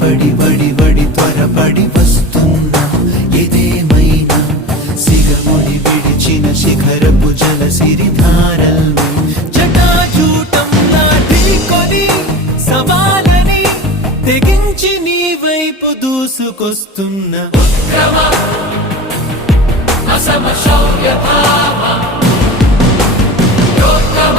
పడి వడి వడి త్వరపడి వస్తున్నా ఇదేమైనా సిగముడి విడిచిన శిఖరపు జల సిరిధారల్ని జటాజూటం ఢీకొని సవాలని తెగించి నీ వైపు దూసుకొస్తున్న ఉద్యమ అసమ శౌర్య భావ యోగమ